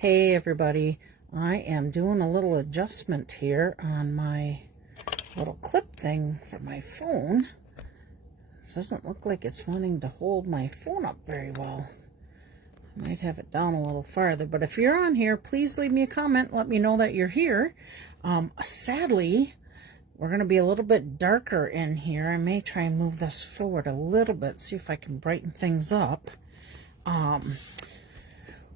Hey everybody, I am doing a little adjustment here on my little clip thing for my phone. It doesn't look like it's wanting to hold my phone up very well. I might have it down a little farther, but if you're on here, please leave me a comment. Let me know that you're here. Sadly, we're going to be a little bit darker in here. I may try and move this forward a little bit, see if I can brighten things up.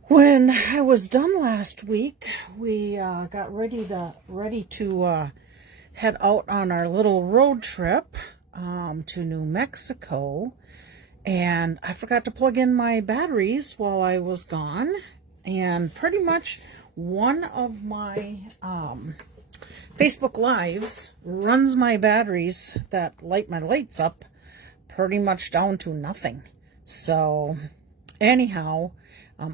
When I was done last week, we got ready to head out on our little road trip to New Mexico, and I forgot to plug in my batteries while I was gone, and pretty much one of my Facebook Lives runs my batteries that light my lights up pretty much down to nothing. So anyhow,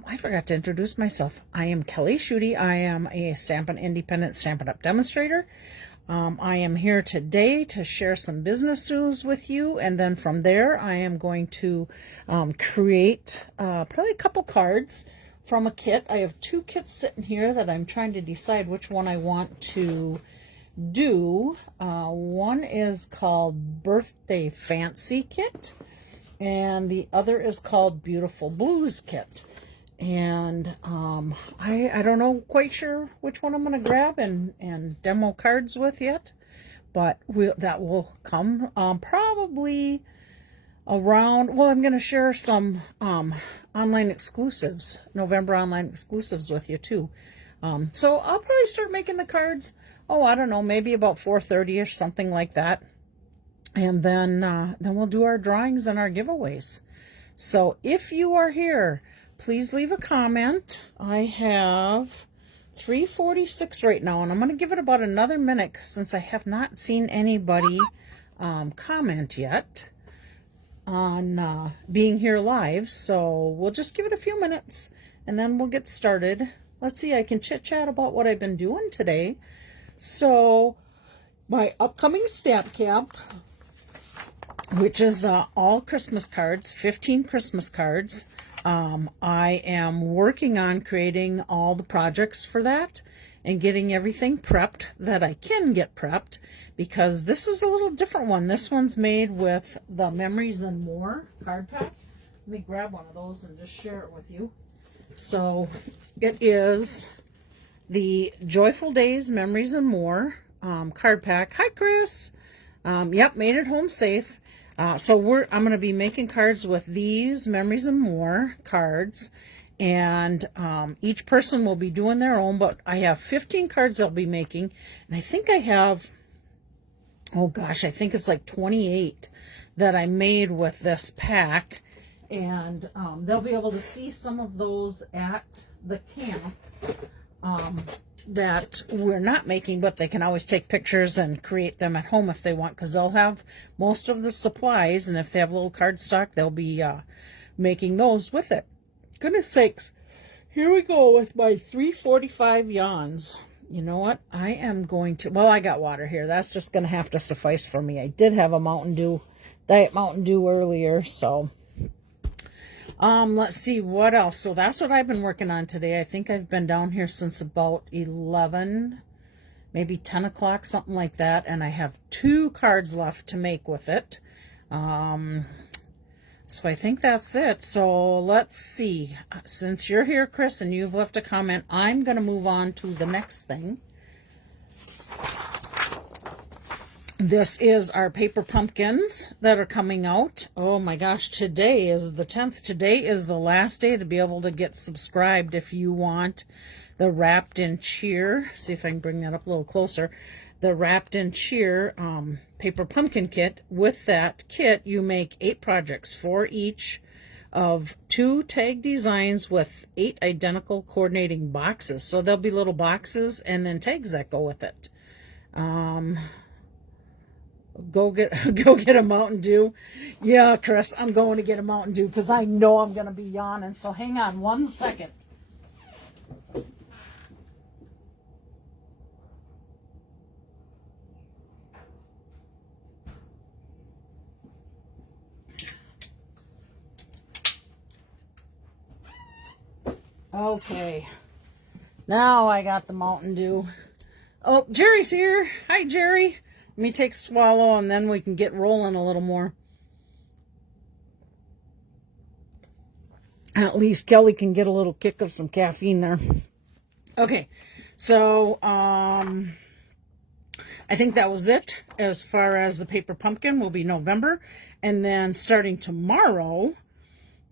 I forgot to introduce myself. I am Kelly Schudi. I am a independent Stampin' Up! Demonstrator. I am here today to share some business news with you, and then from there I am going to create probably a couple cards from a kit. I have two kits sitting here that I'm trying to decide which one I want to do. One is called Birthday Fancy Kit, and the other is called Beautiful Blues Kit. And I don't know quite sure which one I'm going to grab and demo cards with yet, but that will come probably around, well, I'm going to share some online exclusives, November online exclusives with you too. So I'll probably start making the cards, I don't know, maybe about 4:30 or something like that. And then we'll do our drawings and our giveaways. So if you are here, please leave a comment. I have 3:46 right now, and I'm going to give it about another minute since I have not seen anybody comment yet on being here live. So we'll just give it a few minutes, and then we'll get started. Let's see, I can chit-chat about what I've been doing today. So my upcoming stamp camp, which is all Christmas cards, 15 Christmas cards. I am working on creating all the projects for that and getting everything prepped that I can get prepped, because this is a little different one. This one's made with the Memories and More card pack. Let me grab one of those and just share it with you. So it is the Joyful Days Memories and More card pack. Hi, Chris. Yep, made it home safe. So I'm going to be making cards with these Memories and More cards, and each person will be doing their own, but I have 15 cards I'll be making, and I think I have, oh gosh, I think it's like 28 that I made with this pack, and they'll be able to see some of those at the camp that we're not making, but they can always take pictures and create them at home if they want, because they'll have most of the supplies, and if they have a little card stock, they'll be making those with it. Goodness sakes, here we go with my 3:45 yawns. You know what, I am going to, well, I got water here, that's just going to have to suffice for me. I did have a Diet Mountain Dew earlier, so let's see what else. So that's what I've been working on today. I think I've been down here since about 11, maybe 10 o'clock, something like that. And I have 2 cards left to make with it. So I think that's it. So let's see. Since you're here, Chris, and you've left a comment, I'm going to move on to the next thing. This is our paper pumpkins that are coming out. Oh my gosh, today is the 10th. Today is the last day to be able to get subscribed if you want the Wrapped in Cheer. See if I can bring that up a little closer. The Wrapped in Cheer paper pumpkin kit. With that kit, you make 8 projects, 4 each of 2 tag designs with 8 identical coordinating boxes. So there'll be little boxes and then tags that go with it. Go get a Mountain Dew. Yeah, Chris, I'm going to get a Mountain Dew because I know I'm going to be yawning. So hang on one second. Okay. Now I got the Mountain Dew. Oh, Jerry's here. Hi, Jerry. Let me take a swallow and then we can get rolling a little more. At least Kelly can get a little kick of some caffeine there. Okay, so I think that was it as far as the paper pumpkin will be November. And then starting tomorrow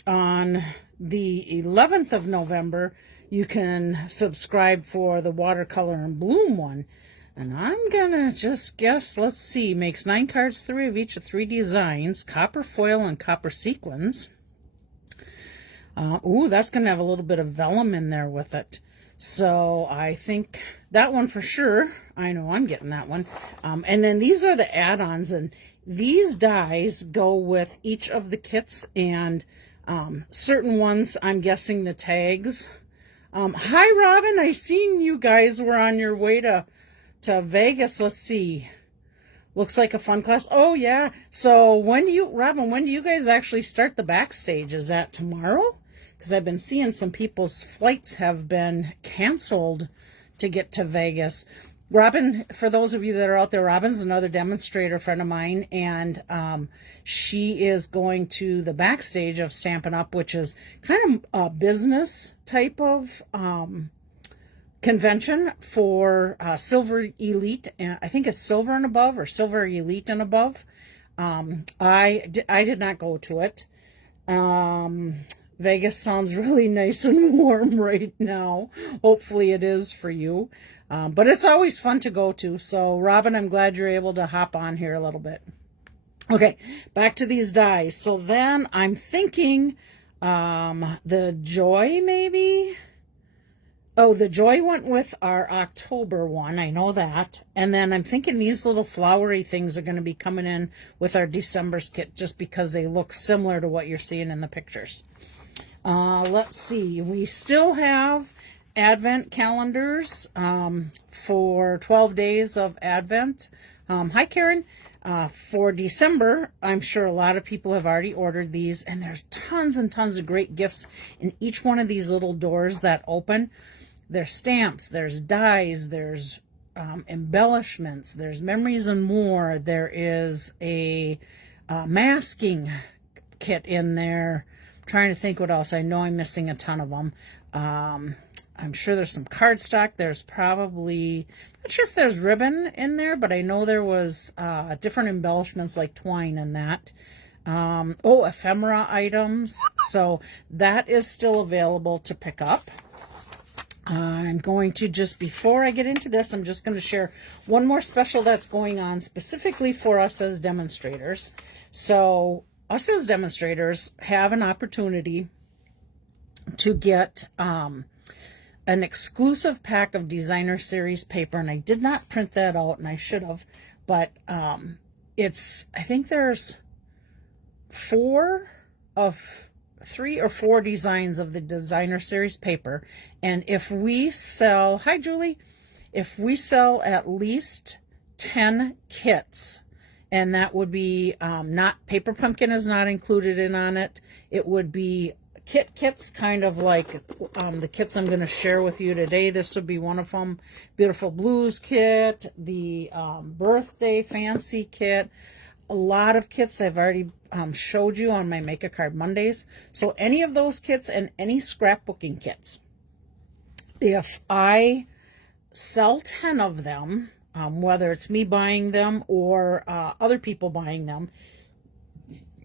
on the 11th of November, you can subscribe for the watercolor and bloom one. And I'm gonna just guess, let's see, makes 9 cards, 3 of each of 3 designs, copper foil and copper sequins. Ooh, that's gonna have a little bit of vellum in there with it. So I think that one for sure. I know I'm getting that one. And then these are the add-ons, and these dies go with each of the kits, and certain ones, I'm guessing the tags. Hi, Robin. I seen you guys were on your way to Vegas. Let's see. Looks like a fun class. Oh, yeah. So Robin, when do you guys actually start the backstage? Is that tomorrow? Because I've been seeing some people's flights have been canceled to get to Vegas. Robin, for those of you that are out there, Robin's another demonstrator friend of mine, and she is going to the backstage of Stampin' Up, which is kind of a business type of convention for Silver Elite, and I think it's Silver and above or Silver Elite and above. I did not go to it. Vegas sounds really nice and warm right now. Hopefully it is for you. But it's always fun to go to. So, Robin, I'm glad you're able to hop on here a little bit. Okay, back to these dies. So then I'm thinking the Joy maybe? Oh, the Joy went with our October one. I know that. And then I'm thinking these little flowery things are going to be coming in with our December's kit just because they look similar to what you're seeing in the pictures. Let's see. We still have Advent calendars for 12 days of Advent. Hi, Karen. For December, I'm sure a lot of people have already ordered these, and there's tons and tons of great gifts in each one of these little doors that open. There's stamps, there's dies, there's embellishments, there's memories and more. There is a masking kit in there. I'm trying to think what else. I know I'm missing a ton of them. I'm sure there's some cardstock. There's probably, I'm not sure if there's ribbon in there, but I know there was different embellishments like twine and that. Oh, ephemera items. So that is still available to pick up. I'm going to just, before I get into this, I'm just going to share one more special that's going on specifically for us as demonstrators. So us as demonstrators have an opportunity to get an exclusive pack of designer series paper, and I did not print that out, and I should have, but it's, I think there's 3 or 4 designs of the designer series paper, and if we sell, hi Julie, if we sell at least 10 kits, and that would be not, paper pumpkin is not included in on it, it would be kits, kind of like the kits I'm going to share with you today. This would be one of them. Beautiful Blues kit, the birthday fancy kit, a lot of kits I've already showed you on my Make a Card Mondays. So any of those kits and any scrapbooking kits, if I sell 10 of them, whether it's me buying them or other people buying them,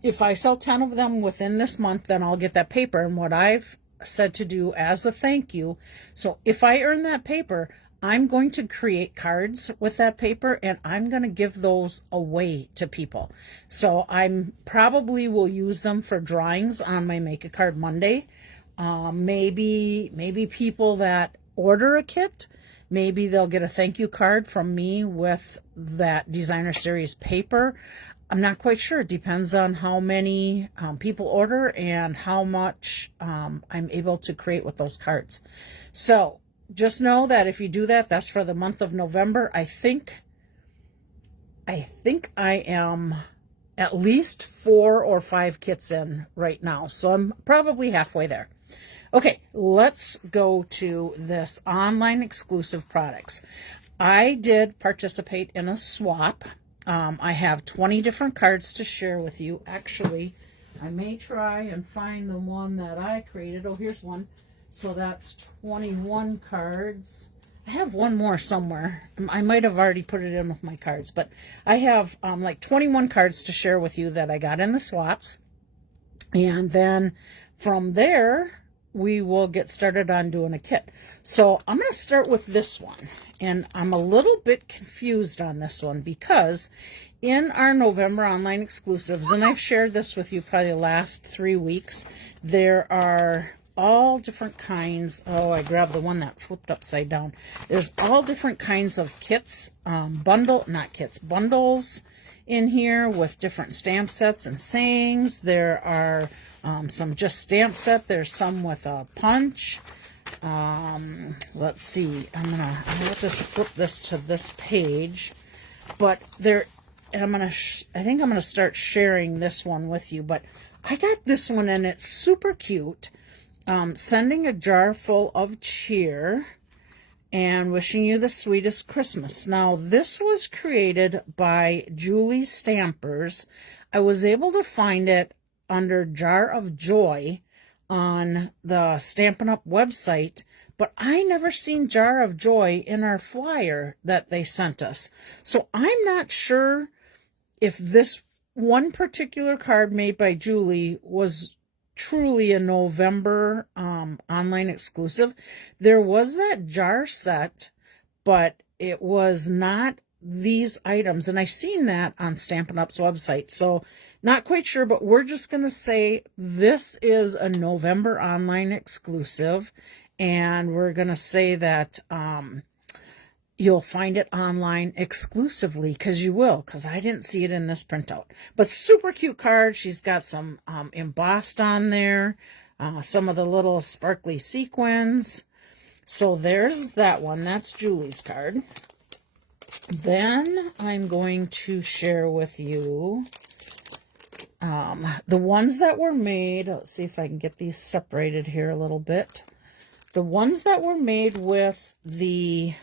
if I sell 10 of them within this month, then I'll get that paper. And what I've said to do as a thank you, so if I earn that paper, I'm going to create cards with that paper, and I'm going to give those away to people. So I'm probably will use them for drawings on my Make a Card Monday. Maybe people that order a kit, maybe they'll get a thank you card from me with that designer series paper. I'm not quite sure. It depends on how many people order and how much I'm able to create with those cards. So just know that if you do that, that's for the month of November. I think I am at least 4 or 5 kits in right now. So I'm probably halfway there. Okay, let's go to this online exclusive products. I did participate in a swap. I have 20 different cards to share with you. Actually, I may try and find the one that I created. Oh, here's one. So that's 21 cards. I have one more somewhere. I might have already put it in with my cards, but I have like 21 cards to share with you that I got in the swaps. And then from there, we will get started on doing a kit. So I'm going to start with this one. And I'm a little bit confused on this one because in our November online exclusives, and I've shared this with you probably the last 3 weeks, there are all different kinds. Oh, I grabbed the one that flipped upside down. There's all different kinds of kits, bundles in here with different stamp sets and sayings. There are some just stamp set. There's some with a punch. Let's see. I'll just flip this to this page. But there, and I think I'm gonna start sharing this one with you. But I got this one and it's super cute. Sending a jar full of cheer and wishing you the sweetest Christmas. Now, this was created by Julie Stampers. I was able to find it under Jar of Joy on the Stampin' Up website, but I never seen Jar of Joy in our flyer that they sent us. So I'm not sure if this one particular card made by Julie was truly a November online exclusive. There was that jar set, but it was not these items, and I seen that on Stampin' Up's website, so not quite sure, but we're just gonna say this is a November online exclusive, and we're gonna say that you'll find it online exclusively, because you will, because I didn't see it in this printout. But super cute card. She's got some embossed on there, some of the little sparkly sequins. So there's that one. That's Julie's card. Then I'm going to share with you the ones that were made. Let's see if I can get these separated here a little bit. The ones that were made with the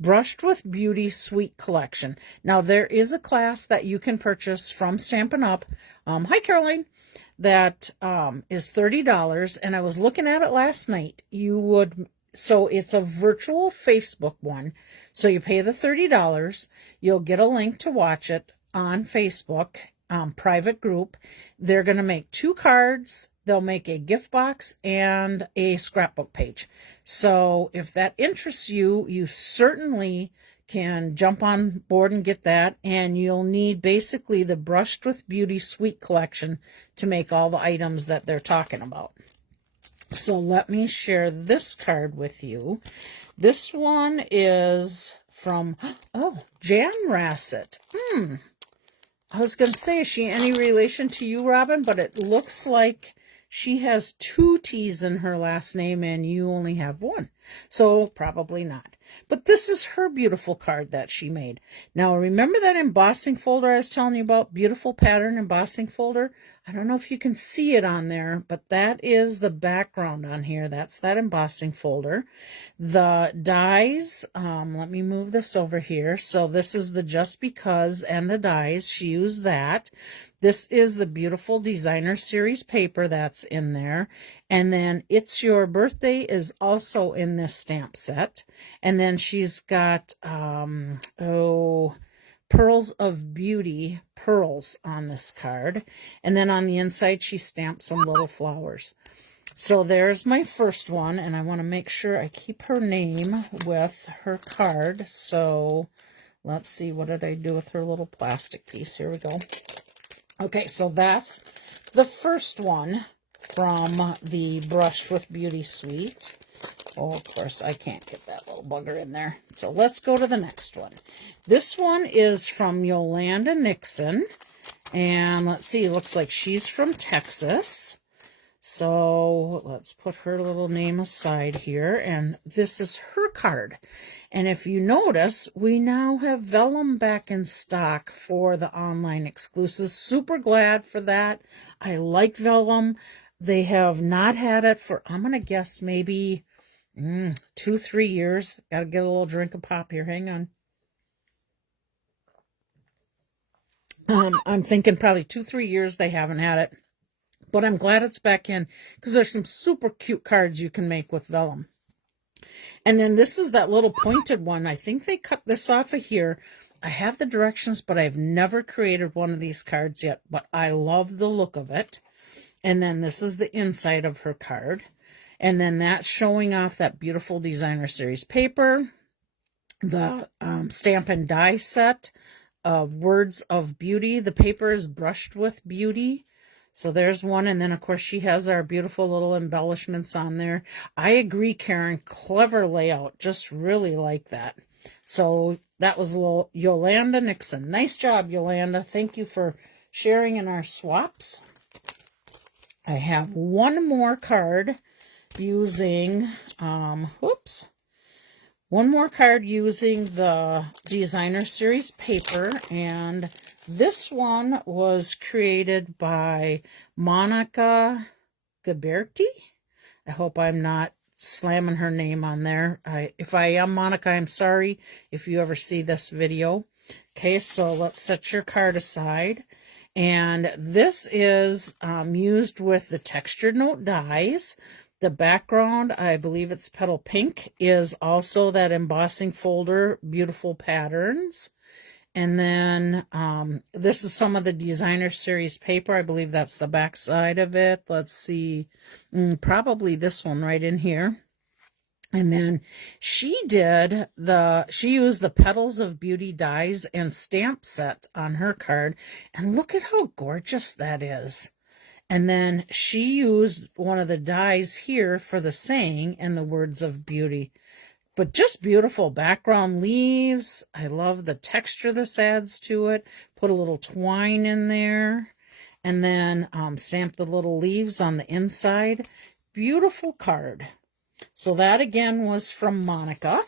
Brushed with Beauty Suite collection. Now, there is a class that you can purchase from Stampin' Up. Hi, Caroline. That is $30. And I was looking at it last night. So it's a virtual Facebook one. So you pay the $30. You'll get a link to watch it on Facebook, private group. They're going to make 2 cards. They'll make a gift box and a scrapbook page. So if that interests you, you certainly can jump on board and get that. And you'll need basically the Brushed with Beauty Suite collection to make all the items that they're talking about. So let me share this card with you. This one is from, Jan Rassett. I was going to say, is she any relation to you, Robin? But it looks like she has 2 T's in her last name and you only have 1. So probably not. But this is her beautiful card that she made. Now, remember that embossing folder I was telling you about? Beautiful pattern embossing folder? I don't know if you can see it on there, but that is the background on here. That's that embossing folder. The dies, let me move this over here. So this is the Just Because and the dies. She used that. This is the beautiful designer series paper that's in there. And then It's Your Birthday is also in this stamp set. And then she's got, Pearls of Beauty pearls on this card. And then on the inside, she stamped some little flowers. So there's my first one. And I want to make sure I keep her name with her card. So let's see, what did I do with her little plastic piece? Here we go. Okay, so that's the first one from the Brushed with Beauty Suite. Oh, of course, I can't get that little bugger in there. So let's go to the next one. This one is from Yolanda Nixon. And let's see, it looks like she's from Texas. So let's put her little name aside here. And this is her card. And if you notice, we now have vellum back in stock for the online exclusives. Super glad for that. I like vellum. They have not had it for, I'm going to guess, maybe 2-3 years. Got to get a little drink of pop here. Hang on. I'm thinking probably 2-3 years they haven't had it. But I'm glad it's back in because there's some super cute cards you can make with vellum. And then this is that little pointed one. I think they cut this off of here. I have the directions, but I've never created one of these cards yet. But I love the look of it. And then this is the inside of her card. And then that's showing off that beautiful designer series paper. The Stampin' Die set of Words of Beauty. The paper is brushed with beauty. So there's one, and then, of course, she has our beautiful little embellishments on there. I agree, Karen. Clever layout. Just really like that. So that was little Yolanda Nixon. Nice job, Yolanda. Thank you for sharing in our swaps. I have one more card using, one more card using the designer series paper, and this one was created by Monica Gaberti. I hope I'm not slamming her name on there. If I am, Monica, I'm sorry if you ever see this video. Okay, so let's set your card aside. And this is used with the textured note dies. The background, I believe it's petal pink, is also that embossing folder, beautiful patterns. And then this is some of the designer series paper. I believe that's the back side of it. Let's see, probably this one right in here. And then she used the Petals of Beauty dies and stamp set on her card. And look at how gorgeous that is. And then she used one of the dies here for the saying and the Words of Beauty. But just beautiful background leaves. I love the texture this adds to it. Put a little twine in there. And then stamp the little leaves on the inside. Beautiful card. So that again was from Monica.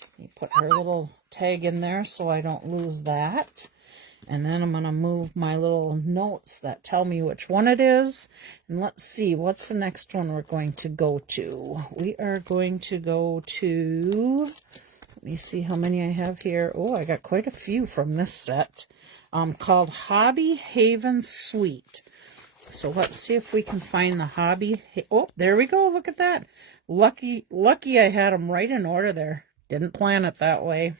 Let me put her little tag in there so I don't lose that. And then I'm going to move my little notes that tell me which one it is. And let's see, what's the next one we're going to go to? We are going to go to, let me see how many I have here. Oh, I got quite a few from this set. Called Hobby Haven Suite. So let's see if we can find the Hobby. Oh, there we go. Look at that. Lucky I had them right in order there. Didn't plan it that way.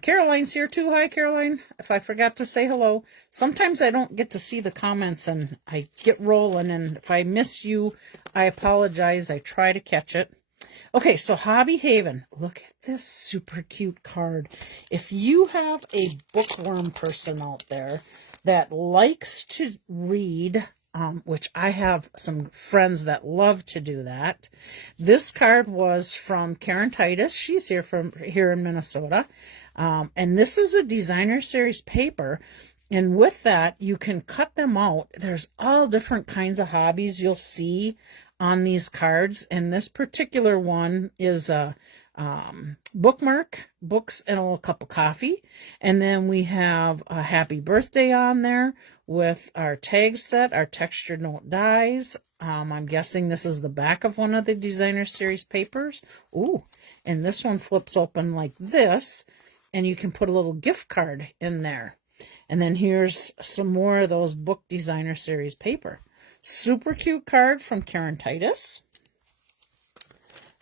Caroline's here too. Hi, Caroline. If I forgot to say hello. Sometimes I don't get to see the comments and I get rolling. And if I miss you, I apologize. I try to catch it. Okay, so Hobby Haven. Look at this super cute card. If you have a bookworm person out there that likes to read, which I have some friends that love to do that. This card was from Karen Titus. She's here in Minnesota. And this is a designer series paper. And with that, you can cut them out. There's all different kinds of hobbies you'll see on these cards. And this particular one is a bookmark, books, and a little cup of coffee. And then we have a happy birthday on there with our tag set, our textured note dies. I'm guessing this is the back of one of the designer series papers. Ooh, and this one flips open like this, and you can put a little gift card in there. And then here's some more of those book designer series paper. Super cute card from Karen Titus.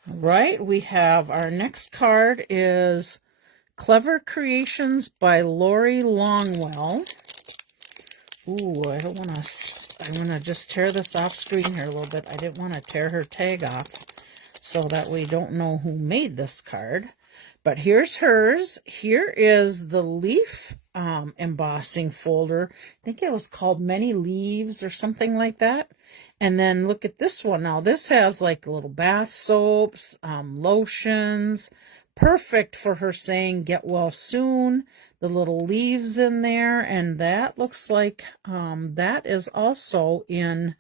All right, we have our next card is Clever Creations by Lori Longwell. Ooh, I don't want to, I'm going to just tear this off screen here a little bit. I didn't want to tear her tag off so that we don't know who made this card. But here's hers. Here is the leaf embossing folder. I think it was called Many Leaves or something like that. And then look at this one. Now this has like little bath soaps, lotions. Perfect for her saying get well soon. The little leaves in there. And that looks like that is also in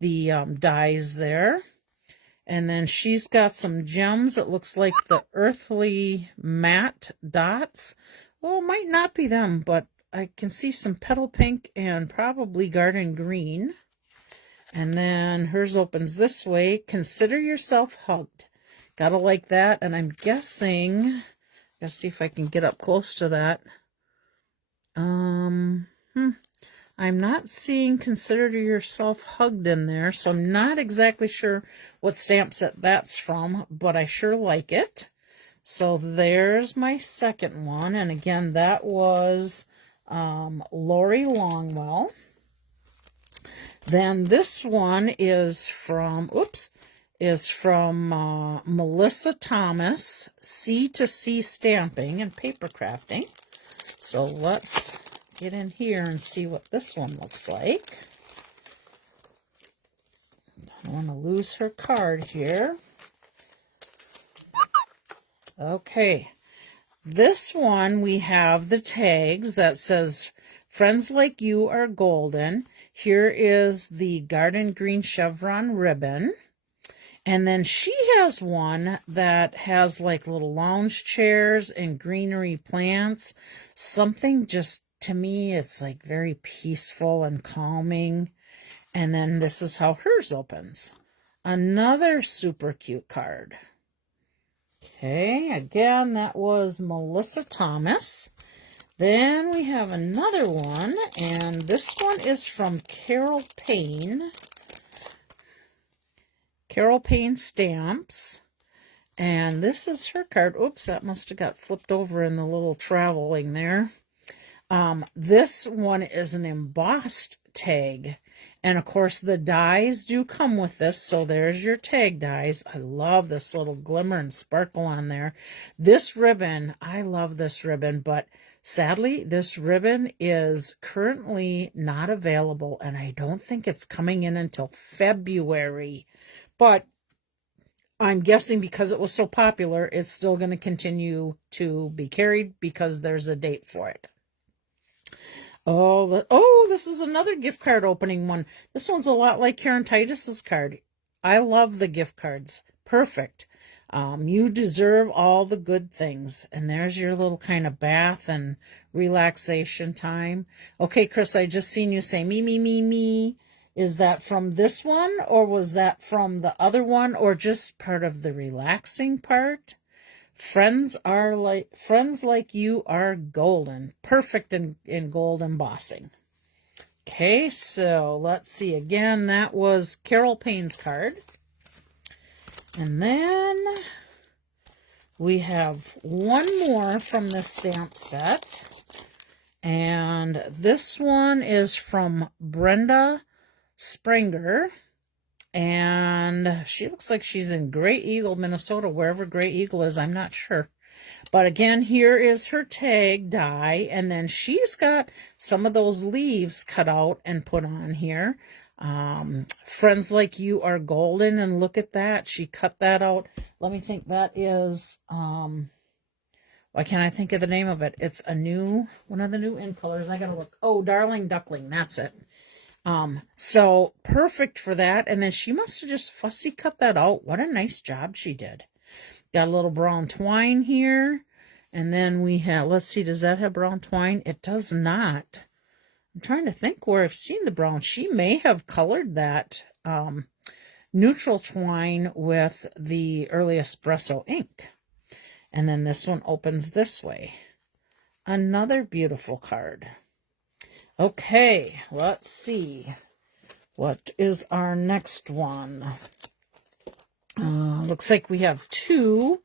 the dies there. And then she's got some gems. It looks like the earthly matte dots. Well, it might not be them, but I can see some petal pink and probably garden green. And then hers opens this way. Consider yourself hugged. Gotta like that. And I'm guessing, gotta see if I can get up close to that. I'm not seeing consider yourself hugged in there, so I'm not exactly sure what stamp set that's from, but I sure like it. So there's my second one, and again, that was Lori Longwell. Then this one is from, Melissa Thomas, C2C Stamping and Paper Crafting. So let's get in here and see what this one looks like. Don't want to lose her card here. Okay, this one we have the tags that says, friends like you are golden. Here is the garden green chevron ribbon. And then she has one that has like little lounge chairs and greenery plants. Something just, to me, it's like very peaceful and calming. And then this is how hers opens. Another super cute card. Okay, again, that was Melissa Thomas. Then we have another one, and this one is from Carol Payne. Carol Payne Stamps. And this is her card. Oops, that must have got flipped over in the little traveling there. This one is an embossed tag. And of course the dies do come with this. So there's your tag dies. I love this little glimmer and sparkle on there. This ribbon, I love this ribbon, but sadly this ribbon is currently not available. And I don't think it's coming in until February. But I'm guessing because it was so popular, it's still going to continue to be carried because there's a date for it. Oh, this is another gift card opening one. This one's a lot like Karen Titus's card. I love the gift cards. Perfect. You deserve all the good things. And there's your little kind of bath and relaxation time. Okay, Chris, I just seen you say me, me, me, me. Is that from this one, or was that from the other one, or just part of the relaxing part? Friends like you are golden. Perfect in gold embossing. Okay, so let's see. Again, that was Carol Payne's card. And then we have one more from this stamp set. And this one is from Brenda Springer. And she looks like she's in Gray Eagle, Minnesota, wherever Gray Eagle is. I'm not sure. But again, here is her tag die. And then she's got some of those leaves cut out and put on here. Friends like you are golden. And look at that. She cut that out. Let me think. That is, why can't I think of the name of it? It's one of the new in colors. I got to look. Oh, Darling Duckling. That's it. So perfect for that. And then she must have just fussy cut that out. What a nice job she did. Got a little brown twine here. And then we have, let's see, does that have brown twine? It does not. I'm trying to think where I've seen the brown. She may have colored that, neutral twine with the early espresso ink. And then this one opens this way. Another beautiful card. Okay, let's see. What is our next one? Looks like we have two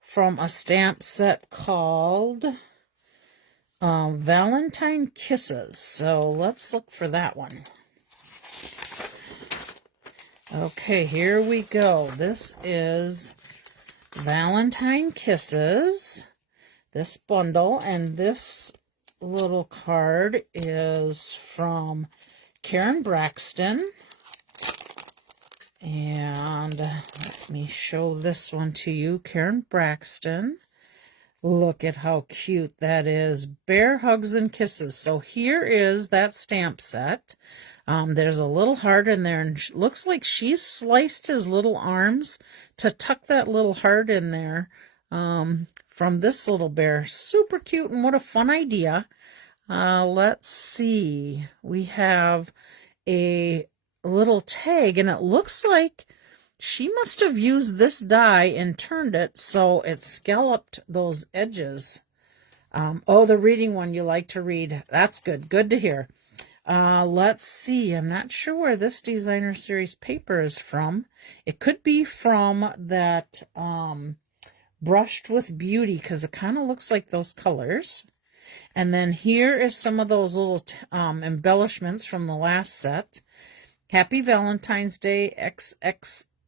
from a stamp set called Valentine Kisses. So let's look for that one. Okay, here we go. This is Valentine Kisses, this bundle, and this little card is from Karen Braxton. And let me show this one to you. Karen Braxton. Look at how cute that is. Bear Hugs and Kisses. So here is that stamp set. There's a little heart in there, and it looks like she's sliced his little arms to tuck that little heart in there from this little bear. Super cute, and what a fun idea. Let's see. We have a little tag, and it looks like she must have used this die and turned it so it scalloped those edges. Oh, the reading one you like to read. That's good. Good to hear. Let's see. I'm not sure where this designer series paper is from. It could be from that Brushed with Beauty, because it kind of looks like those colors. And then here is some of those little embellishments from the last set. Happy Valentine's Day,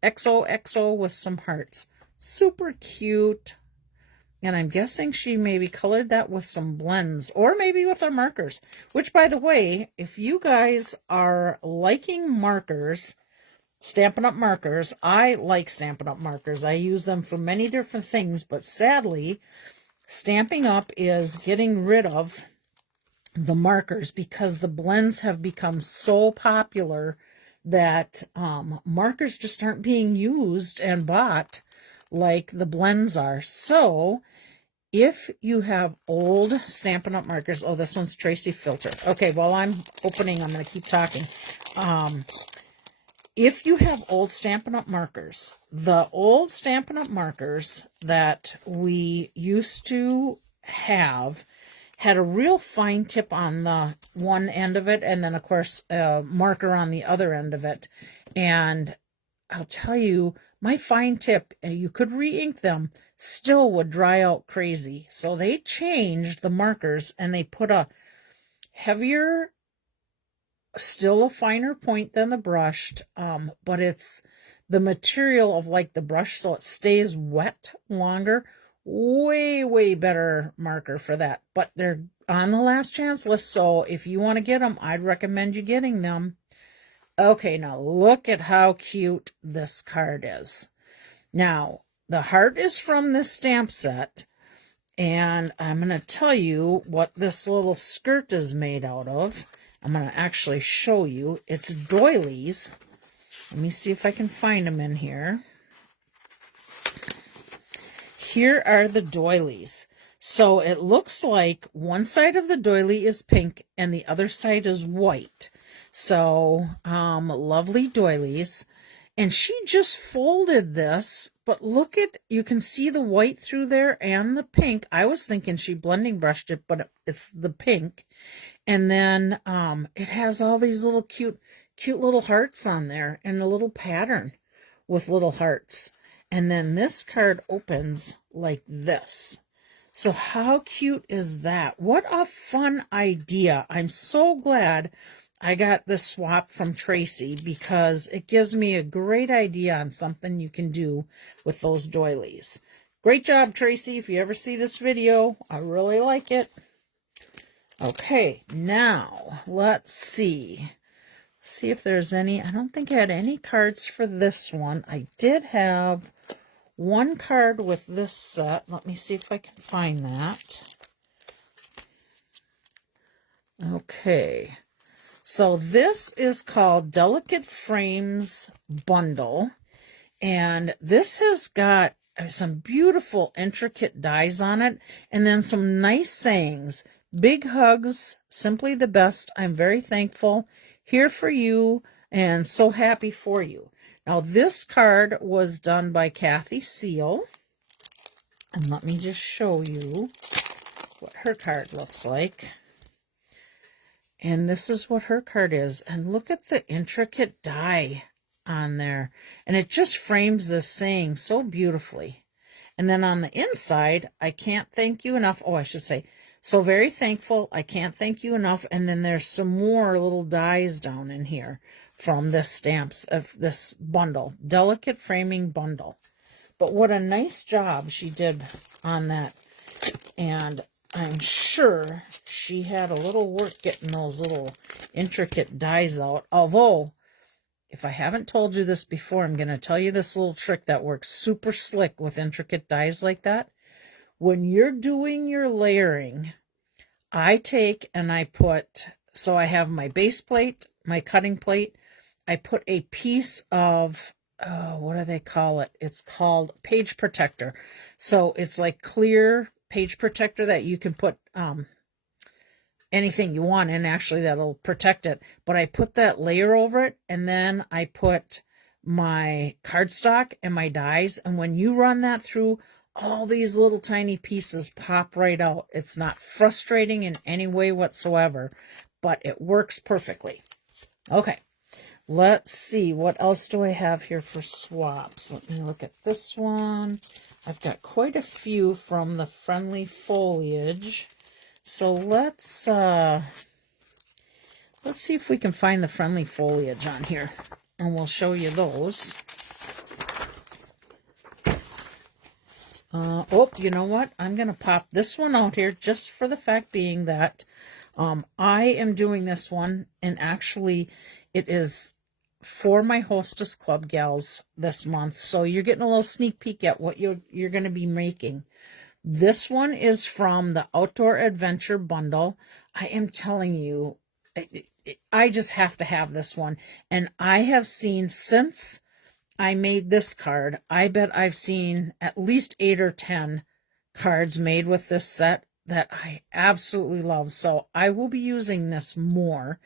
XOXO with some hearts. Super cute. And I'm guessing she maybe colored that with some blends, or maybe with our markers. Which, by the way, if you guys are liking markers, Stampin' Up! Markers, I like Stampin' Up! Markers. I use them for many different things, but sadly, Stampin' Up! Is getting rid of the markers because the blends have become so popular that markers just aren't being used and bought like the blends are. So if you have old Stampin' Up! Markers, oh, this one's Tracy Filter. Okay, while I'm opening, I'm going to keep talking. If you have old Stampin' Up! Markers, the old Stampin' Up! Markers that we used to have had a real fine tip on the one end of it, and then, of course, a marker on the other end of it. And I'll tell you, my fine tip, you could re-ink them, still would dry out crazy. So they changed the markers, and they put a heavier, still a finer point than the brushed, but it's the material of like the brush, so it stays wet longer. Way better marker for that. But they're on the last chance list, so if you want to get them, I'd recommend you getting them. Okay, now look at how cute this card is. Now, the heart is from this stamp set, and I'm going to tell you what this little skirt is made out of. I'm going to actually show you. It's doilies. Let me see if I can find them in here. Here are the doilies. So it looks like one side of the doily is pink and the other side is white. So, lovely doilies. And she just folded this, but look at, you can see the white through there and the pink. I was thinking she blending brushed it, but it's the pink. And then it has all these little cute little hearts on there and a little pattern with little hearts. And then this card opens like this. So how cute is that? What a fun idea. I'm so glad I got this swap from Tracy because it gives me a great idea on something you can do with those doilies. Great job, Tracy. If you ever see this video, I really like it. Okay, now let's see. See if there's any. I don't think I had any cards for this one. I did have one card with this set. Let me see if I can find that. Okay. So this is called Delicate Frames Bundle. And this has got some beautiful, intricate dies on it. And then some nice sayings. Big hugs, simply the best. I'm very thankful. Here for you and so happy for you. Now, this card was done by Kathy Seal. And let me just show you what her card looks like. And this is what her card is. And look at the intricate die on there. And it just frames this saying so beautifully. And then on the inside, I can't thank you enough. Oh, I should say, so very thankful. I can't thank you enough. And then there's some more little dies down in here from this stamps of this bundle, Delicate Framing Bundle. But what a nice job she did on that. And I'm sure she had a little work getting those little intricate dies out. Although, if I haven't told you this before, I'm going to tell you this little trick that works super slick with intricate dies like that. When you're doing your layering, I take and I put, so I have my base plate, my cutting plate. I put a piece of, what do they call it? It's called page protector. So it's like clear page protector that you can put anything you want in, actually, that'll protect it. But I put that layer over it, and then I put my cardstock and my dies, and when you run that through, all these little tiny pieces pop right out. It's not frustrating in any way whatsoever, but it works perfectly. Okay, let's see. What else do I have here for swaps? Let me look at this one. I've got quite a few from the Friendly Foliage. So let's see if we can find the Friendly Foliage on here, and we'll show you those. Oh, you know what? I'm going to pop this one out here just for the fact being that I am doing this one, and actually it is for my Hostess Club gals this month. So you're getting a little sneak peek at what you're going to be making. This one is from the Outdoor Adventure Bundle. I am telling you, I just have to have this one. And I have seen, since I made this card, I bet I've seen at least 8 or 10 cards made with this set that I absolutely love. So I will be using this more.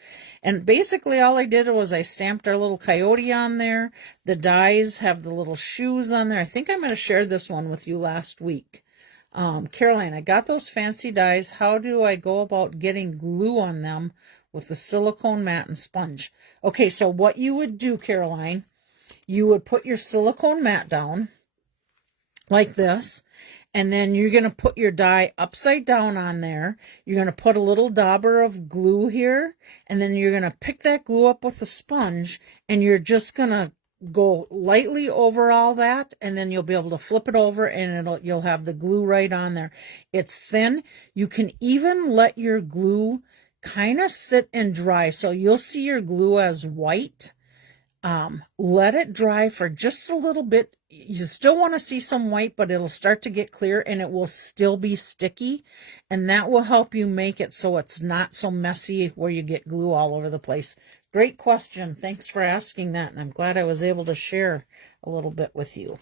And basically all I did was I stamped our little coyote on there. The dies have the little shoes on there. I think I might have shared this one with you last week. Caroline, I got those fancy dies. How do I go about getting glue on them with the silicone mat and sponge? Okay, so what you would do, Caroline, you would put your silicone mat down like this, and then you're going to put your die upside down on there. You're going to put a little dauber of glue here, and then you're going to pick that glue up with a sponge, and you're just going to go lightly over all that, and then you'll be able to flip it over, and you'll have the glue right on there. It's thin. You can even let your glue kind of sit and dry, so you'll see your glue as white. Let it dry for just a little bit. You still want to see some white, but it'll start to get clear, and it will still be sticky, and that will help you make it so it's not so messy where you get glue all over the place. Great question. Thanks for asking that, and I'm glad I was able to share a little bit with you.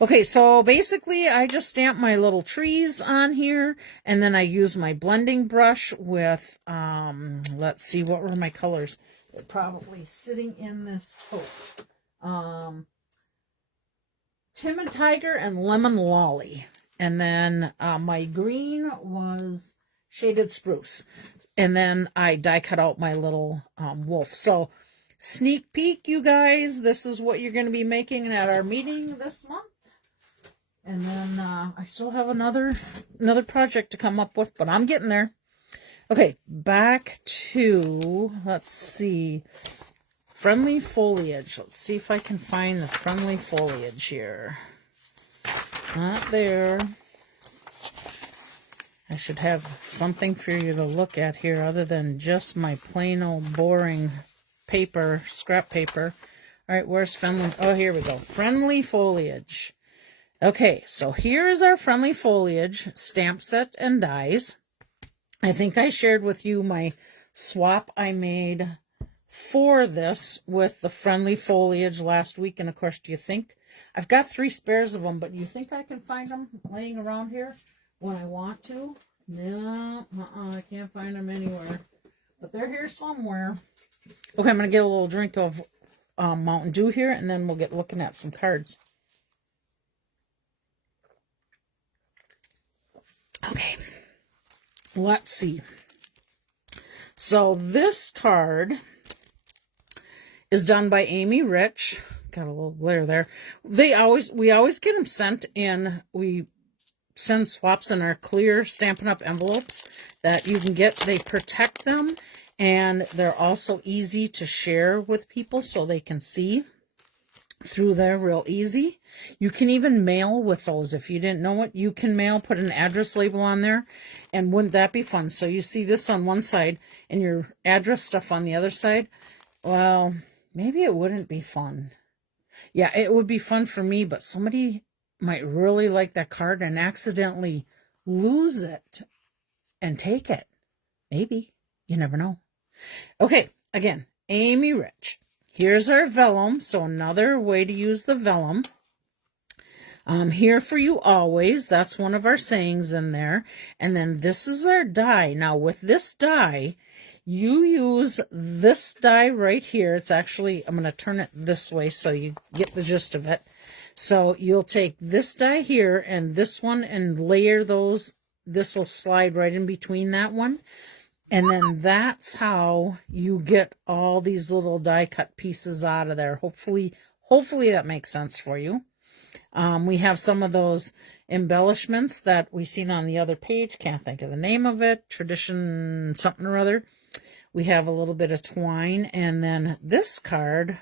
Okay, so basically I just stamped my little trees on here, and then I use my blending brush with, let's see, what were my colors? They're probably sitting in this tote. Timid Tiger and Lemon Lolly. And then my green was Shaded Spruce. And then I die cut out my little wolf. So sneak peek, you guys. This is what you're going to be making at our meeting this month. And then I still have another project to come up with, but I'm getting there. Okay, back to, let's see, Friendly Foliage. Let's see if I can find the Friendly Foliage here. Not there. I should have something for you to look at here other than just my plain old boring paper, scrap paper. All right, where's Friendly? Oh, here we go. Friendly Foliage. Okay, so here is our Friendly Foliage stamp set and dies. I think I shared with you my swap I made for this with the Friendly Foliage last week. And of course, do you think I've got 3 spares of them, but do you think I can find them laying around here when I want to? No, I can't find them anywhere, but they're here somewhere. Okay, I'm going to get a little drink of Mountain Dew here, and then we'll get looking at some cards. Okay, let's see. So this card is done by Amy Rich. Got a little glare there. We always get them sent in. We send swaps in our clear Stampin' Up! Envelopes that you can get. They protect them, and they're also easy to share with people so they can see through there real easy. You can even mail with those. If you didn't know it, you can mail, put an address label on there, and wouldn't that be fun? So you see this on one side and your address stuff on the other side. Well, maybe it wouldn't be fun. Yeah, it would be fun for me, but somebody might really like that card and accidentally lose it and take it. Maybe. You never know. Okay, again, Amy Rich. Here's our vellum. So another way to use the vellum. Here for you always. That's one of our sayings in there. And then this is our die. Now with this die, you use this die right here. It's actually, I'm going to turn it this way so you get the gist of it. So you'll take this die here and this one and layer those. This will slide right in between that one. And then that's how you get all these little die cut pieces out of there. Hopefully that makes sense for you. We have some of those embellishments that we seen on the other page. Can't think of the name of it. Tradition something or other. We have a little bit of twine. And then this card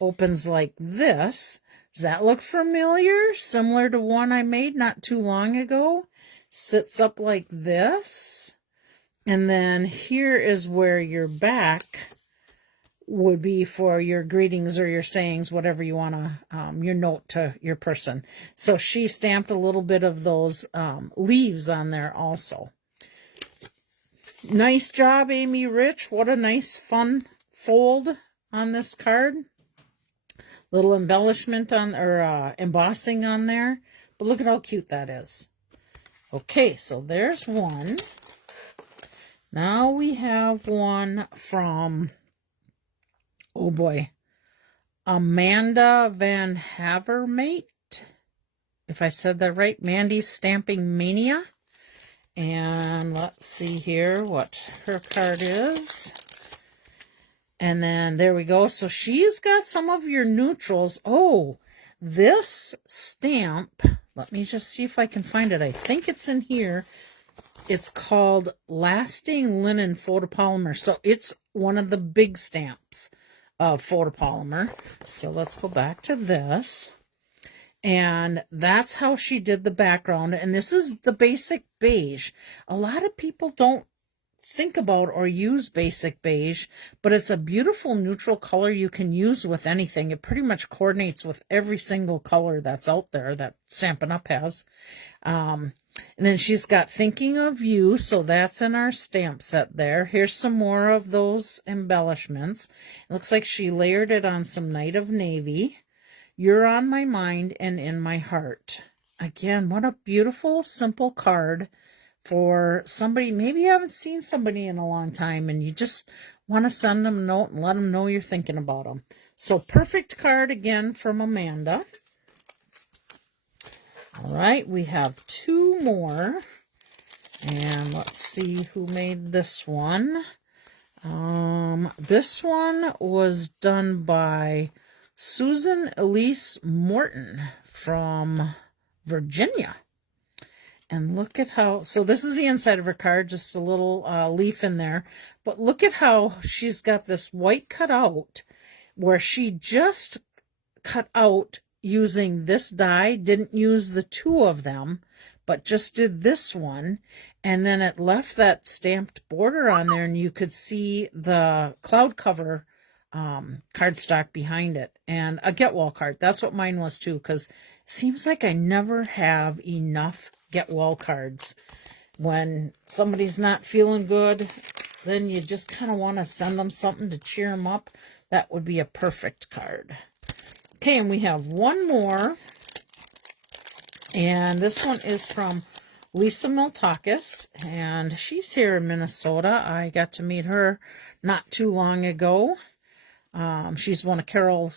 opens like this. Does that look familiar? Similar to one I made not too long ago. Sits up like this. And then here is where your back would be for your greetings or your sayings, whatever you want to, your note to your person. So she stamped a little bit of those leaves on there also. Nice job, Amy Rich. What a nice, fun fold on this card. Little embellishment on, or embossing on there. But look at how cute that is. Okay, so there's one. Now we have one from, oh boy, Amanda Van Havermate. If I said that right, Mandy's Stamping Mania. And let's see here what her card is. And then there we go. So she's got some of your neutrals. Oh, this stamp, let me just see if I can find it. I think it's in here. It's called Lasting Linen Photopolymer. So it's one of the big stamps of photopolymer. So let's go back to this. And that's how she did the background. And this is the basic beige. A lot of people don't think about or use basic beige, but it's a beautiful neutral color you can use with anything. It pretty much coordinates with every single color that's out there that Stampin' Up! Has. And then she's got Thinking of You, so that's in our stamp set there. Here's some more of those embellishments. It looks like she layered it on some Night of Navy. You're on my mind and in my heart. Again, what a beautiful, simple card for somebody. Maybe you haven't seen somebody in a long time and you just want to send them a note and let them know you're thinking about them. So perfect card again from Amanda. All right, we have two more. And let's see who made this one. This one was done by Susan Elise Morton from Virginia. And look at how, so this is the inside of her card, just a little leaf in there. But look at how she's got this white cut out where she just cut out using this die, didn't use the two of them, but just did this one. And then it left that stamped border on there and you could see the cloud cover cardstock behind it. And a Get Well card. That's what mine was too, because it seems like I never have enough Get Well cards. When somebody's not feeling good, then you just kind of want to send them something to cheer them up. That would be a perfect card. Okay, and we have one more. And this one is from Lisa Miltakis, and she's here in Minnesota. I got to meet her not too long ago. She's one of Carol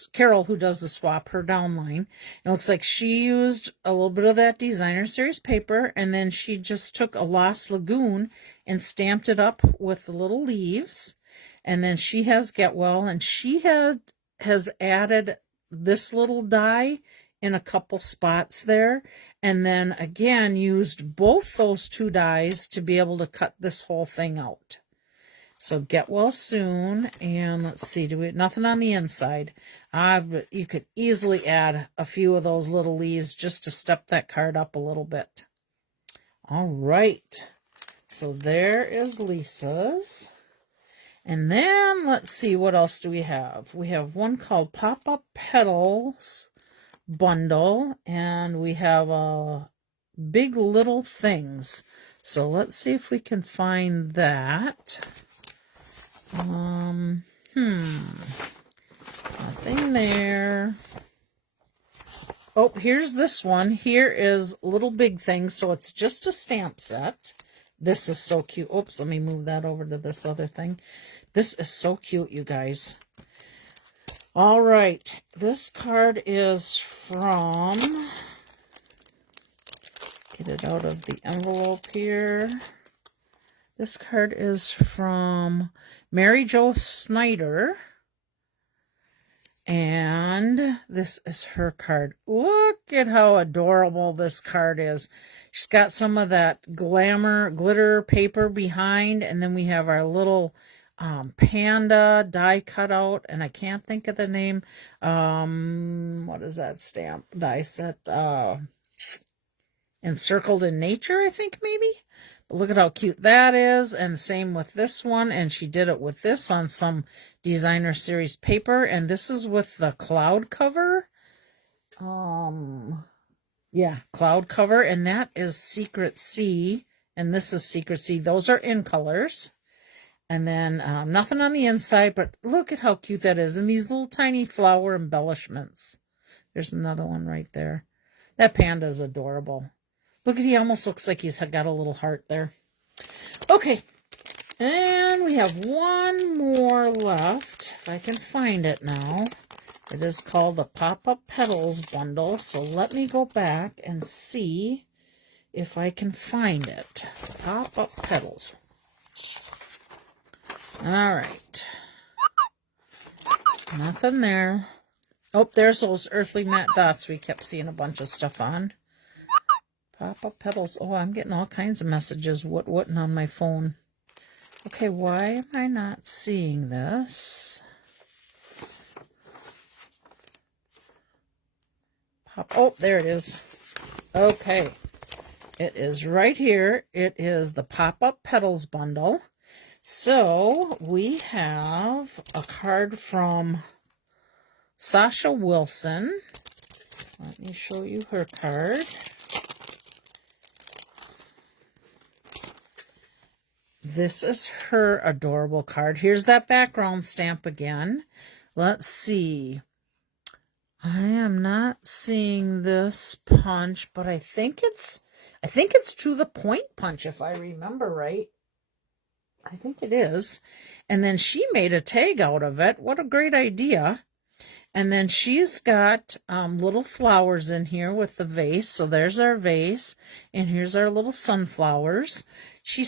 who does the swap, her downline. It looks like she used a little bit of that Designer Series paper, and then she just took a Lost Lagoon and stamped it up with the little leaves. And then she has Get Well, and she has added this little die in a couple spots there. And then again, used both those two dies to be able to cut this whole thing out. So Get Well Soon, and let's see, nothing on the inside. But you could easily add a few of those little leaves just to step that card up a little bit. All right, so there is Lisa's. And then let's see, what else do we have? We have one called Pop-Up Petals Bundle, and we have Big Little Things. So let's see if we can find that. Nothing there. Oh, here's this one. Here is Little Big Things. So it's just a stamp set. This is so cute. Oops, let me move that over to this other thing. This is so cute, you guys. All right. This card is from... Get it out of the envelope here. This card is from Mary Jo Snyder. And this is her card. Look at how adorable this card is. She's got some of that glitter paper behind. And then we have our little panda die cutout. And I can't think of the name. What is that stamp die set? Encircled in Nature, I think maybe. But look at how cute that is. And same with this one. And she did it with this on some designer series paper. And this is with the cloud cover. Yeah, cloud cover. And that is Secret Sea. And this is Secret Sea. Those are in colors. And then nothing on the inside. But look at how cute that is. And these little tiny flower embellishments. There's another one right there. That panda is adorable. Look at, he almost looks like he's got a little heart there. Okay. And we have one more left. If I can find it now. It is called the Pop-Up Petals Bundle. So let me go back and see if I can find it. Pop-Up Petals. All right. Nothing there. Oh, there's those earthly matte dots we kept seeing a bunch of stuff on. Pop-up petals. Oh, I'm getting all kinds of messages what-whatting on my phone. Okay, why am I not seeing this? Oh, there it is. Okay. It is right here. It is the Pop-Up Petals Bundle. So, we have a card from Sasha Wilson. Let me show you her card. This is her adorable card. Here's that background stamp again. Let's see. I am not seeing this punch, but I think it's to the point punch if I remember right. I think it is. And then she made a tag out of it. What a great idea. And then she's got little flowers in here with the vase. So there's our vase. And here's our little sunflowers.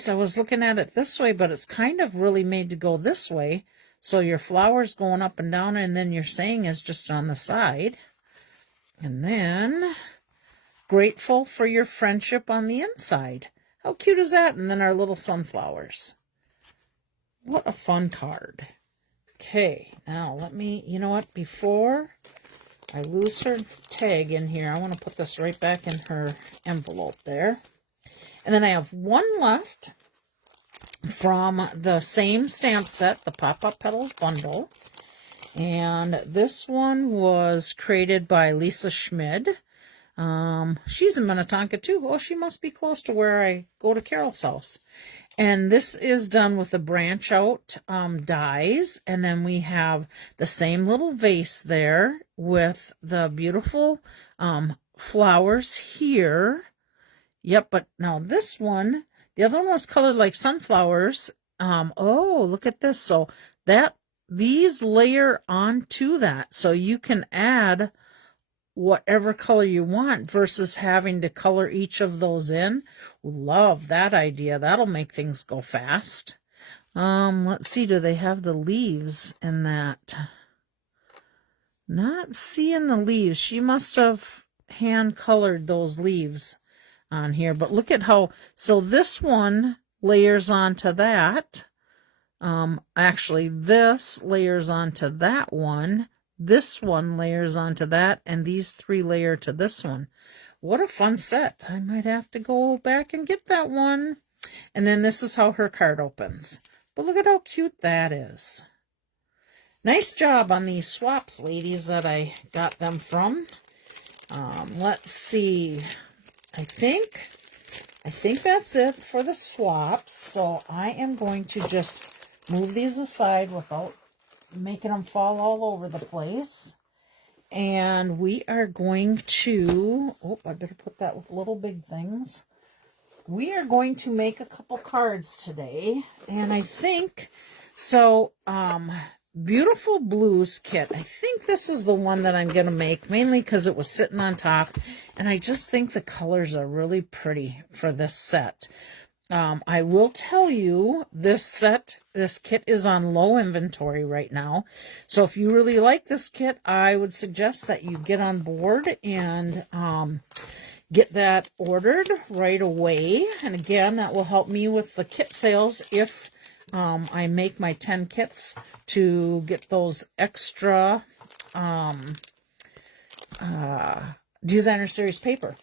I was looking at it this way, but it's kind of really made to go this way. So your flowers going up and down, and then your saying is just on the side. And then, grateful for your friendship on the inside. How cute is that? And then our little sunflowers. What a fun card. Okay, now let me, you know what, before I lose her tag in here, I want to put this right back in her envelope there. And then I have one left from the same stamp set, the Pop-Up Petals Bundle. And this one was created by Lisa Schmid. She's in Minnetonka too. Oh, she must be close to where I go to Carol's house. And this is done with the branch out dies. And then we have the same little vase there with the beautiful flowers here. Yep, but now this one, the other one was colored like sunflowers. Oh, look at this. So these layer onto that. So you can add whatever color you want versus having to color each of those in. Love that idea. That'll make things go fast. Let's see, do they have the leaves in that? Not seeing the leaves. She must have hand colored those leaves on here, but look at how, so this one layers onto that. Actually, this layers onto that one. This one layers onto that, and these three layer to this one. What a fun set. I might have to go back and get that one. And then this is how her card opens. But look at how cute that is. Nice job on these swaps, ladies, that I got them from. Let's see. I think that's it for the swaps. So I am going to just move these aside without making them fall all over the place. And we are going to, oh, I better put that with little big things. We are going to make a couple cards today. And I think, so, Beautiful Blues kit. I think this is the one that I'm going to make, mainly because it was sitting on top. And I just think the colors are really pretty for this set. I will tell you, this kit is on low inventory right now. So if you really like this kit, I would suggest that you get on board and get that ordered right away. And again, that will help me with the kit sales if I make my 10 kits to get those extra designer series paper.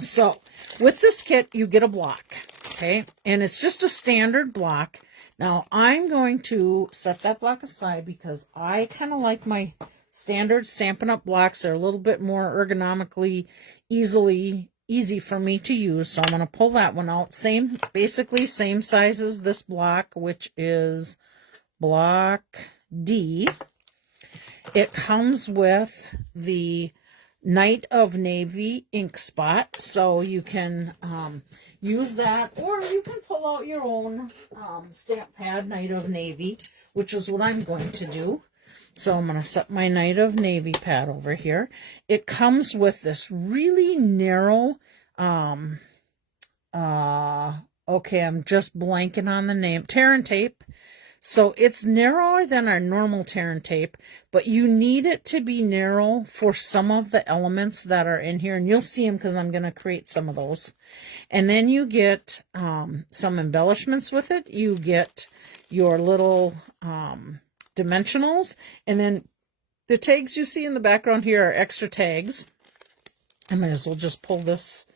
So with this kit, you get a block. Okay, and it's just a standard block. Now, I'm going to set that block aside because I kind of like my standard Stampin' Up! Blocks. They're a little bit more ergonomically easy for me to use. So I'm going to pull that one out. Basically same size as this block, which is block D. It comes with the Night of Navy ink spot, so you can use that, or you can pull out your own stamp pad, Night of Navy, which is what I'm going to do. So I'm going to set my Night of Navy pad over here. It comes with this really narrow, okay, I'm just blanking on the name, tear and tape. So it's narrower than our normal tear and tape, but you need it to be narrow for some of the elements that are in here. And you'll see them because I'm going to create some of those. And then you get some embellishments with it. You get your little dimensionals. And then the tags you see in the background here are extra tags. I might as well just pull this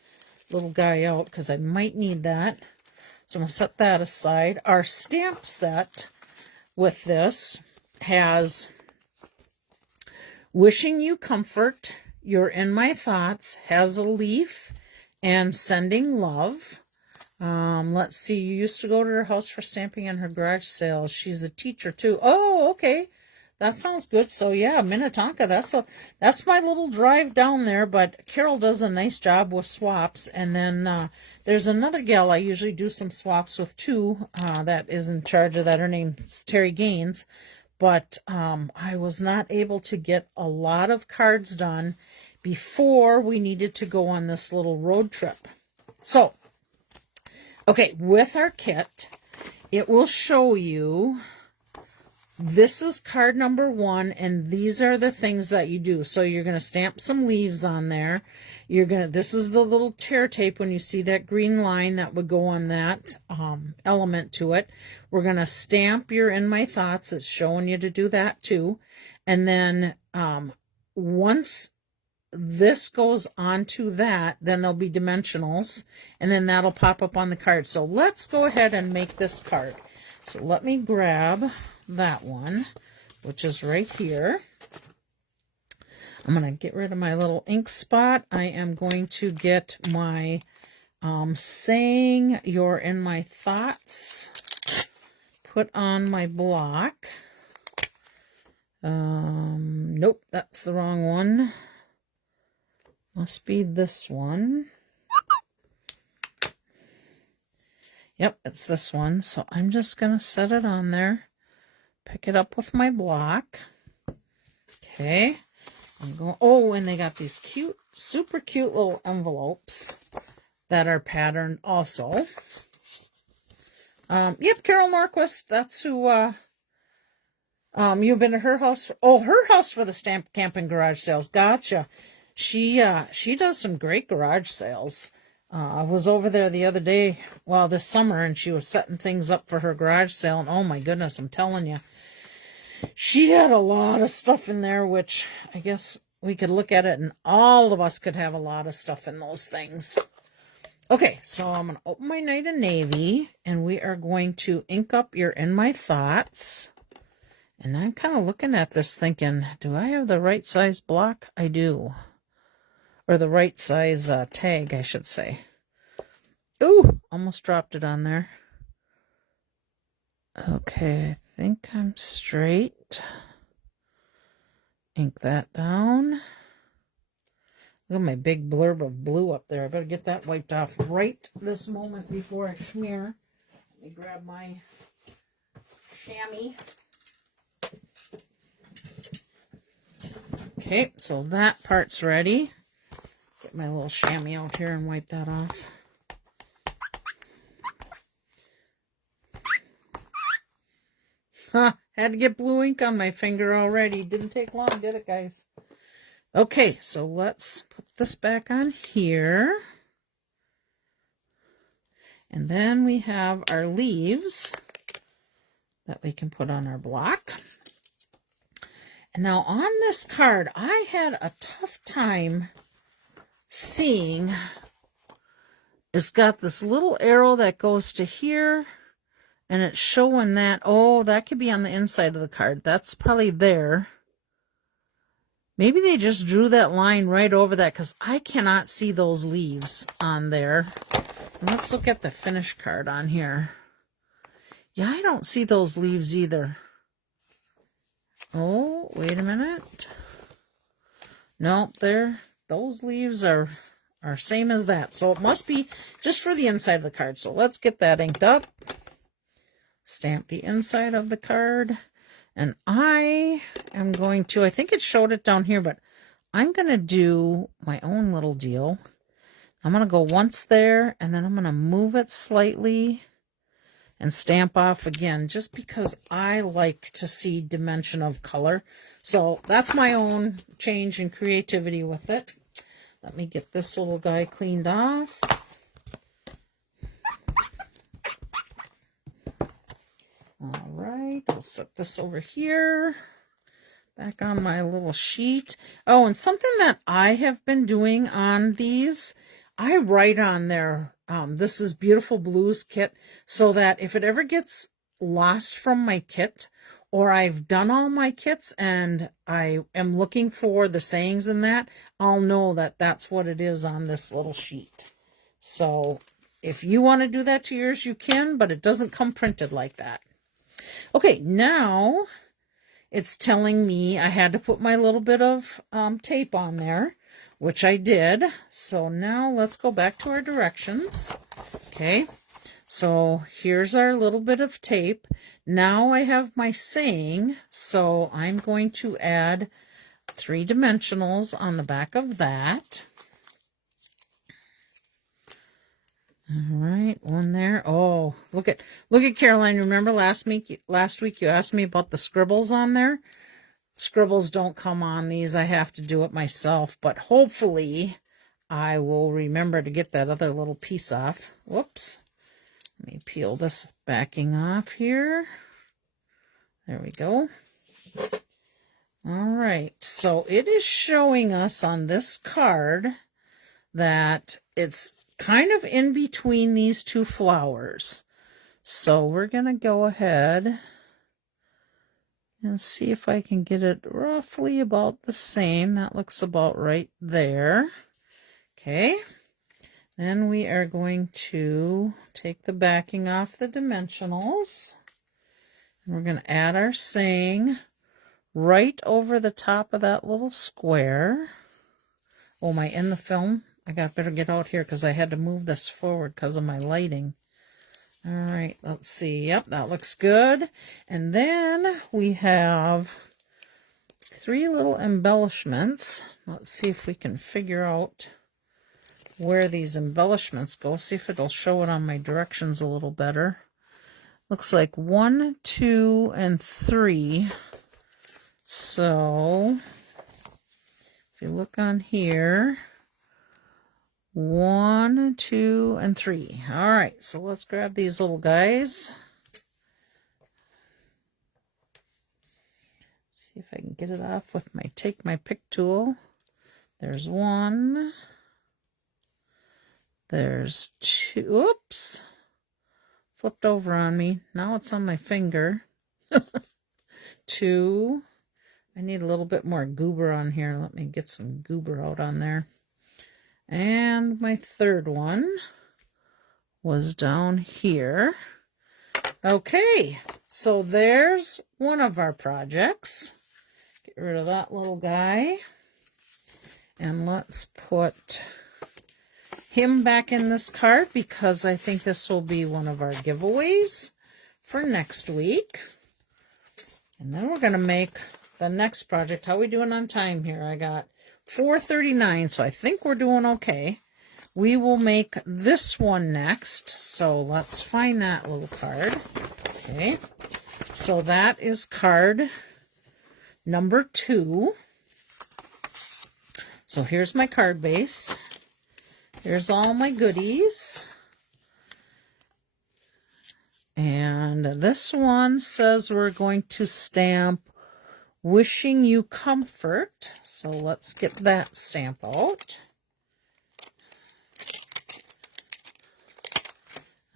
little guy out because I might need that. So I'm going to set that aside. Our stamp set with this has Wishing You Comfort, You're in My Thoughts, has a leaf, and Sending Love. Let's see, you used to go to her house for stamping in her garage sale. She's a teacher too. Oh, okay. That sounds good. So yeah, Minnetonka, that's my little drive down there, but Carol does a nice job with swaps. And then there's another gal I usually do some swaps with too, that is in charge of that. Her name's Terry Gaines. But I was not able to get a lot of cards done before we needed to go on this little road trip. So, okay, with our kit, it will show you, this is card number 1, and these are the things that you do. So you're going to stamp some leaves on there. This is the little tear tape when you see that green line that would go on that element to it. We're going to stamp your In My Thoughts. It's showing you to do that too. And then once this goes onto that, then there'll be dimensionals, and then that'll pop up on the card. So let's go ahead and make this card. So let me grab that one, which is right here. I'm going to get rid of my little ink spot. I am going to get my Saying You're in My Thoughts put on my block. Nope, that's the wrong one. Must be this one. Yep, it's this one. So I'm just going to set it on there. Pick it up with my block. Okay. I'm going, oh, and they got these cute, super cute little envelopes that are patterned also. Yep, Carol Norquist. That's who, you've been at her house. Oh, her house for the Stamp Camping Garage Sales. Gotcha. She does some great garage sales. I was over there the other day, well, this summer, and she was setting things up for her garage sale. And oh my goodness, I'm telling you, she had a lot of stuff in there, which I guess we could look at it and all of us could have a lot of stuff in those things. Okay, so I'm going to open my Night of Navy, and we are going to ink up your In My Thoughts. And I'm kind of looking at this thinking, do I have the right size block? I do. Or the right size tag, I should say. Ooh, almost dropped it on there. Okay, I think I'm straight. ink that down. Look at my big blurb of blue up there. I better get that wiped off right this moment before I smear. Let me grab my chamois. Okay, so that part's ready. Get my little chamois out here and wipe that off. Huh, had to get blue ink on my finger already. Didn't take long, did it, guys? Okay, so let's put this back on here. And then we have our leaves that we can put on our block. And now on this card, I had a tough time seeing. It's got this little arrow that goes to here, and it's showing that, oh, that could be on the inside of the card. That's probably there. Maybe they just drew that line right over that, because I cannot see those leaves on there. And let's look at the finished card on here. Yeah, I don't see those leaves either. Oh, wait a minute. Nope, those leaves are same as that. So it must be just for the inside of the card. So let's get that inked up. Stamp the inside of the card. And I am going to, I think it showed it down here, but I'm going to do my own little deal. I'm going to go once there, and then I'm going to move it slightly and stamp off again, just because I like to see dimension of color. So that's my own change in creativity with it. Let me get this little guy cleaned off. All right, I'll set this over here, back on my little sheet. Oh, and something that I have been doing on these, I write on there, this is Beautiful Blues kit, so that if it ever gets lost from my kit, or I've done all my kits and I am looking for the sayings in that, I'll know that that's what it is on this little sheet. So if you want to do that to yours, you can, but it doesn't come printed like that. Okay, now it's telling me I had to put my little bit of tape on there, which I did. So now let's go back to our directions. Okay, so here's our little bit of tape. Now I have my saying, so I'm going to add 3 dimensionals on the back of that. All right, one there. Oh, look at Caroline. Remember last week you asked me about the scribbles on there? Scribbles don't come on these. I have to do it myself, but hopefully I will remember to get that other little piece off. Whoops. Let me peel this backing off here. There we go. All right, so it is showing us on this card that it's kind of in between these 2 flowers. So we're going to go ahead and see if I can get it roughly about the same. That looks about right there. Okay. Then we are going to take the backing off the dimensionals. And we're going to add our saying right over the top of that little square. Oh, am I in the film? I better get out here because I had to move this forward because of my lighting. All right, let's see. Yep, that looks good. And then we have 3 little embellishments. Let's see if we can figure out where these embellishments go. See if it'll show it on my directions a little better. Looks like 1, 2, and 3. So if you look on here, 1, 2, and 3. All right, so let's grab these little guys. See if I can get it off with my take my pick tool. There's 1. There's 2. Oops. Flipped over on me. Now it's on my finger. 2. I need a little bit more goober on here. Let me get some goober out on there. And my 3rd one was down here. Okay, so there's one of our projects. Get rid of that little guy. And let's put him back in this card because I think this will be one of our giveaways for next week. And then we're going to make the next project. How are we doing on time here? I got 4:39, so I think we're doing okay. We will make this one next. So let's find that little card. Okay. So that is card number 2. So here's my card base. Here's all my goodies. And this one says we're going to stamp wishing you comfort. So let's get that stamp out.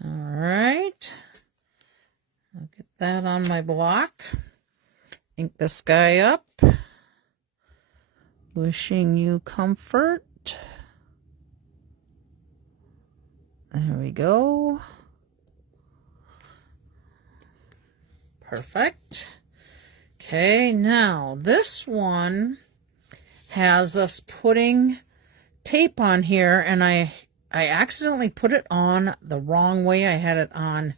All right. I'll get that on my block. Ink this guy up. Wishing you comfort. There we go. Perfect. Okay, now this one has us putting tape on here, and I accidentally put it on the wrong way. I had it on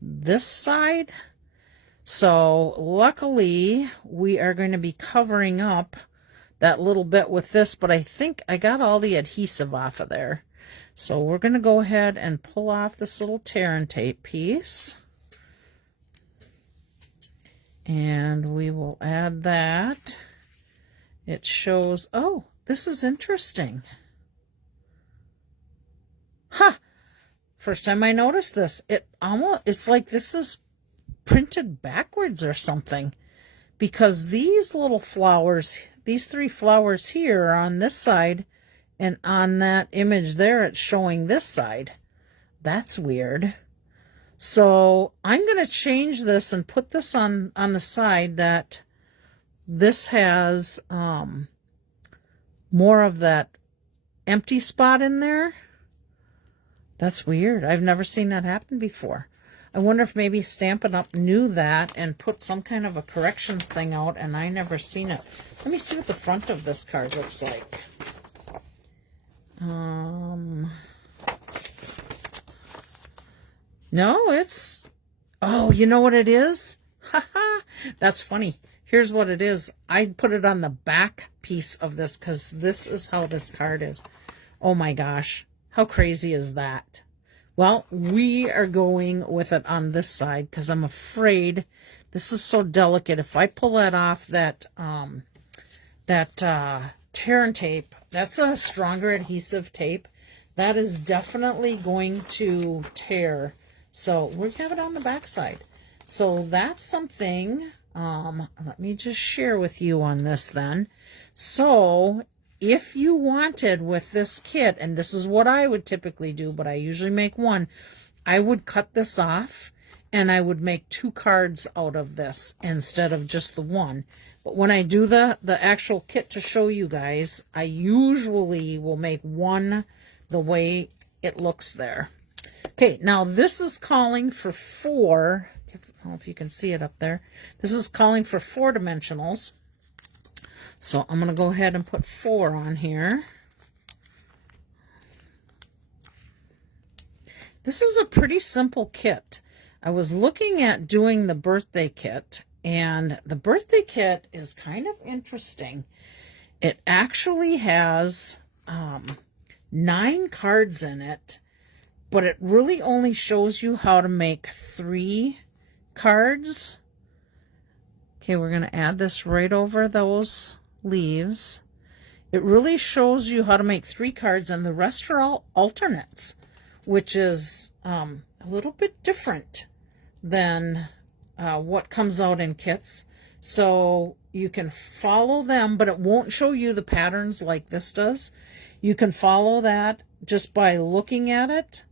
this side. So luckily we are going to be covering up that little bit with this, but I think I got all the adhesive off of there. So we're going to go ahead and pull off this little tear and tape piece. And we will add that. It shows, oh, this is interesting. Huh. First time I noticed this. It's like this is printed backwards or something. Because these little flowers, these 3 flowers here are on this side, and on that image there, it's showing this side. That's weird. So I'm going to change this and put this on the side that this has more of that empty spot in there. That's weird. I've never seen that happen before. I wonder if maybe Stampin' Up! Knew that and put some kind of a correction thing out, and I never seen it. Let me see what the front of this card looks like. No, it's... Oh, you know what it is? Haha, that's funny. Here's what it is. I put it on the back piece of this because this is how this card is. Oh my gosh. How crazy is that? Well, we are going with it on this side because I'm afraid this is so delicate. If I pull that off, that tear and tape, that's a stronger adhesive tape. That is definitely going to tear. So we have it on the back side. So that's something, let me just share with you on this then. So if you wanted with this kit, and this is what I would typically do, but I usually make one, I would cut this off and I would make 2 cards out of this instead of just the one. But when I do the actual kit to show you guys, I usually will make one the way it looks there. Okay, now this is calling for 4. I don't know if you can see it up there. This is calling for 4 dimensionals. So I'm going to go ahead and put 4 on here. This is a pretty simple kit. I was looking at doing the birthday kit, and the birthday kit is kind of interesting. It actually has 9 cards in it, but it really only shows you how to make 3 cards. Okay, we're going to add this right over those leaves. It really shows you how to make 3 cards, and the rest are all alternates, which is a little bit different than what comes out in kits. So you can follow them, but it won't show you the patterns like this does. You can follow that just by looking at it.